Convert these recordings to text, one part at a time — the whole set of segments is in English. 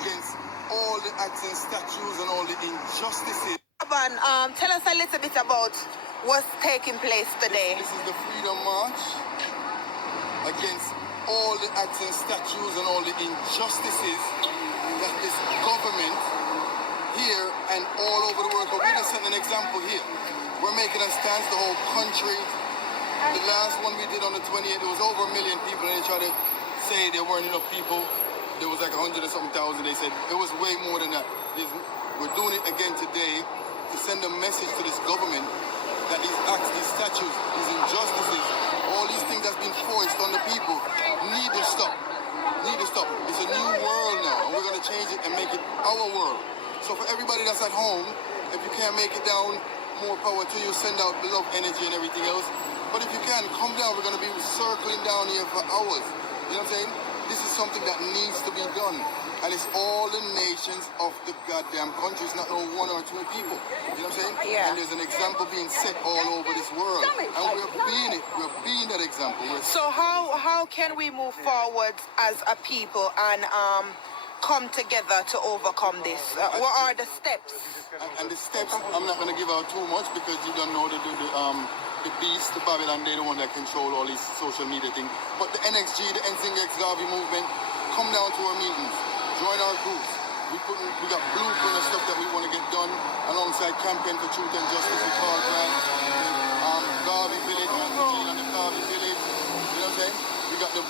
against all the acts and statues and all the injustices. Tell us a little bit about what's taking place today. This is the Freedom March against all the acts and statues and all the injustices that this government here and all over the world, but we're just setting an example here. We're making a stance, the whole country. The last one we did on the 28th, there was over 1 million people, and they tried to say there weren't enough people. There was like 100 or something thousand. They said it was way more than that. We're doing it again today to send a message to this government that these acts, these statues, these injustices, all these things that's been forced on the people need to stop. Need to stop. It's a new world now, and we're going to change it and make it our world. So for everybody that's at home, if you can't make it down, more power to you. Send out love, energy, and everything else. But if you can, come down. We're going to be circling down here for hours. You know what I'm saying? This is something that needs to be done. And it's all the nations of the goddamn countries, not no one or two people. You know what I'm saying? Yeah. And there's an example being set all over this world. And we're being it. We're being that example. So how can we move forward as a people and come together to overcome this? What are the steps? And the steps, I'm not going to give out too much because you don't know the beast, the Babylon, they're the one that control all these social media things. But the NXG, the NSYNC Garvey movement, come down to our meetings, join our groups. We got blueprint and stuff that we want to get done alongside Campaign for Truth and Justice with Carl Grant, Garvey Village, and the Garvey Village. You know what I'm saying? We got the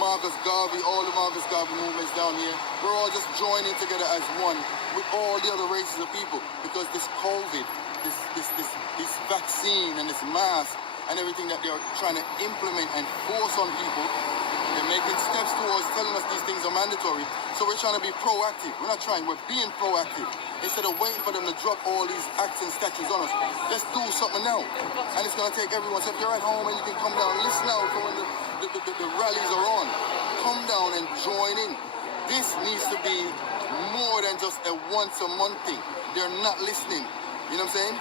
Marcus Garvey, all the Marcus Garvey movements down here. We're all just joining together as one with all the other races of people, because this COVID, this vaccine and this mask and everything that they're trying to implement and force on people, they're making steps towards telling us these things are mandatory. So we're trying to be proactive. We're not trying, we're being proactive. Instead of waiting for them to drop all these acts and statues on us, let's do something now. And it's going to take everyone. So if you're at home and you can come down, listen out for when the rallies are on. Come down and join in. This needs to be more than just a once a month thing. They're not listening. You know what I'm saying?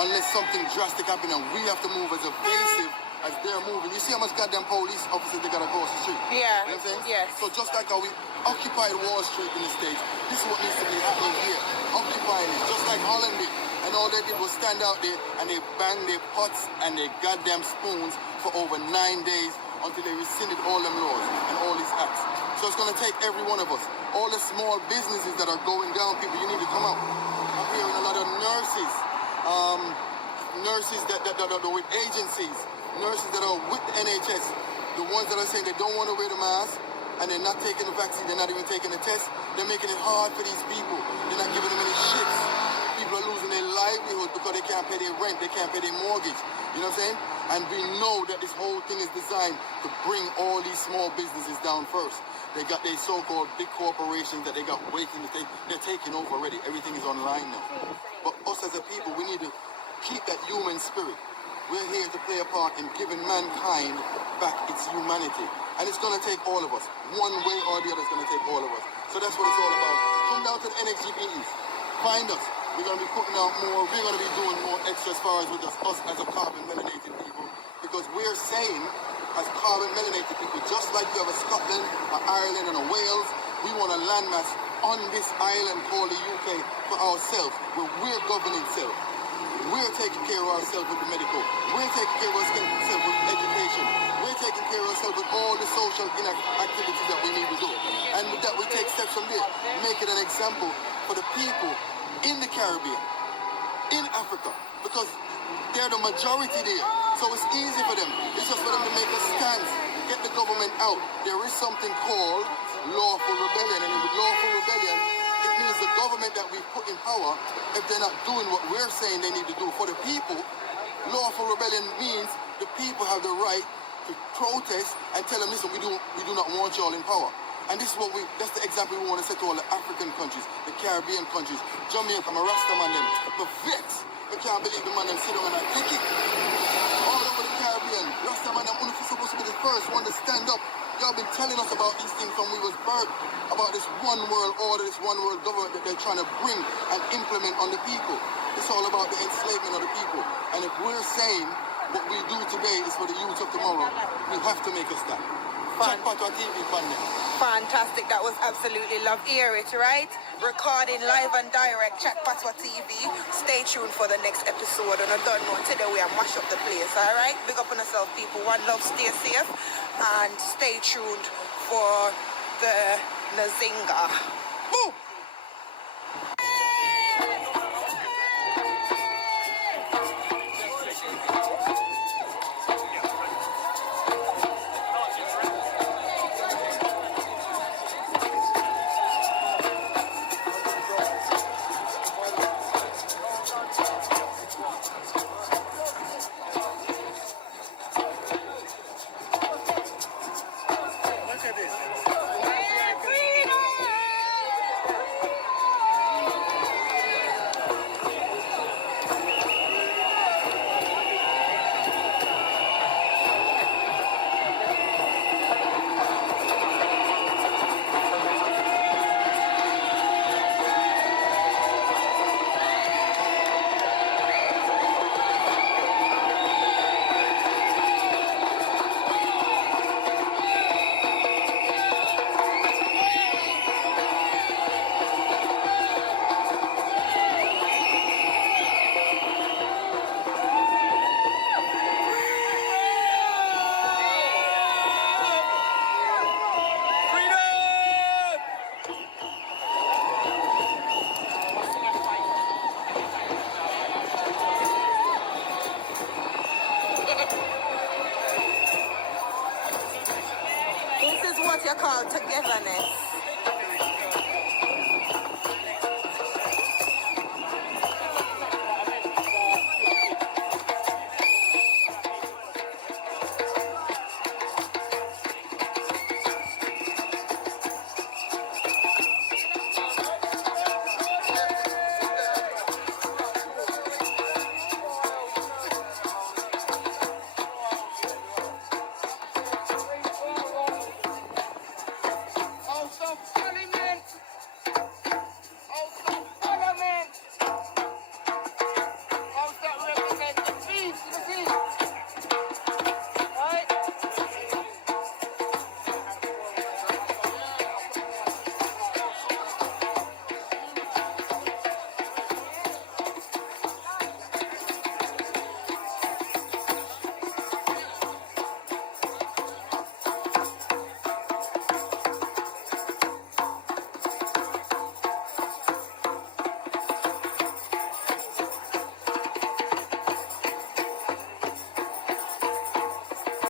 Unless something drastic happens and we have to move as evasive as they're moving. You see how much goddamn police officers they got across the street? Yeah. You know what I'm saying? Yes. So just like how we occupied Wall Street in the States, this is what needs to be happening here. Occupying it, just like Holland did. And all they did was stand out there and they banged their pots and their goddamn spoons for over 9 days until they rescinded all them laws and all these acts. So it's going to take every one of us. All the small businesses that are going down, people, you need to come out. I'm hearing a lot of nurses, nurses that are with agencies, nurses that are with the NHS, the ones that are saying they don't want to wear the mask and they're not taking the vaccine, they're not even taking the test. They're making it hard for these people. They're not giving them any shifts. People are losing their livelihood because they can't pay their rent, they can't pay their mortgage. You know what I'm saying? And we know that this whole thing is designed to bring all these small businesses down first. They got their so-called big corporations that they got waiting to take. They're taking over already. Everything is online now. But us as a people, we need to keep that human spirit. We're here to play a part in giving mankind back its humanity. And it's going to take all of us. One way or the other is going to take all of us. So that's what it's all about. Come down to the NXG meetings. Find us. We're going to be putting out more. We're going to be doing more extra as far as with us as a carbon melanated people. Because we're saying, as carbon melanated people, just like you have a Scotland, an Ireland, and a Wales, we want a landmass on this island called the UK for ourselves, where we're governing self. We're taking care of ourselves with the medical. We're taking care of ourselves with education. We're taking care of ourselves with all the social activities that we need to do. And with that, we take steps from there, make it an example for the people in the Caribbean, in Africa, because they're the majority there. So it's easy for them. It's just for them to make a stance, get the government out. There is something called lawful rebellion, and with lawful rebellion, it means the government that we put in power, if they're not doing what we're saying they need to do for the people, lawful rebellion means the people have the right to protest and tell them, listen, we do not want y'all in power. And this is that's the example we want to set to all the African countries, the Caribbean countries, Jamaica, Rastaman, them, the vets. I can't believe the man them sit down and kick it. All over the Caribbean, Rastaman, I'm only supposed to be the first one to stand up. Y'all been telling us about these things from we was birthed, about this one world order, this one world government that they're trying to bring and implement on the people. It's all about the enslavement of the people. And if we're saying what we do today is for the youth of tomorrow, we have to make a stand. Check out our TV panel. Fantastic. That was absolutely love. Hear it, right? Recording live and direct, Chat Patwa TV. Stay tuned for the next episode. And I don't know, today we are mash up the place, all right? Big up on yourself, people. One love, stay safe. And stay tuned for the Nazinga. Boom! This is what you call togetherness.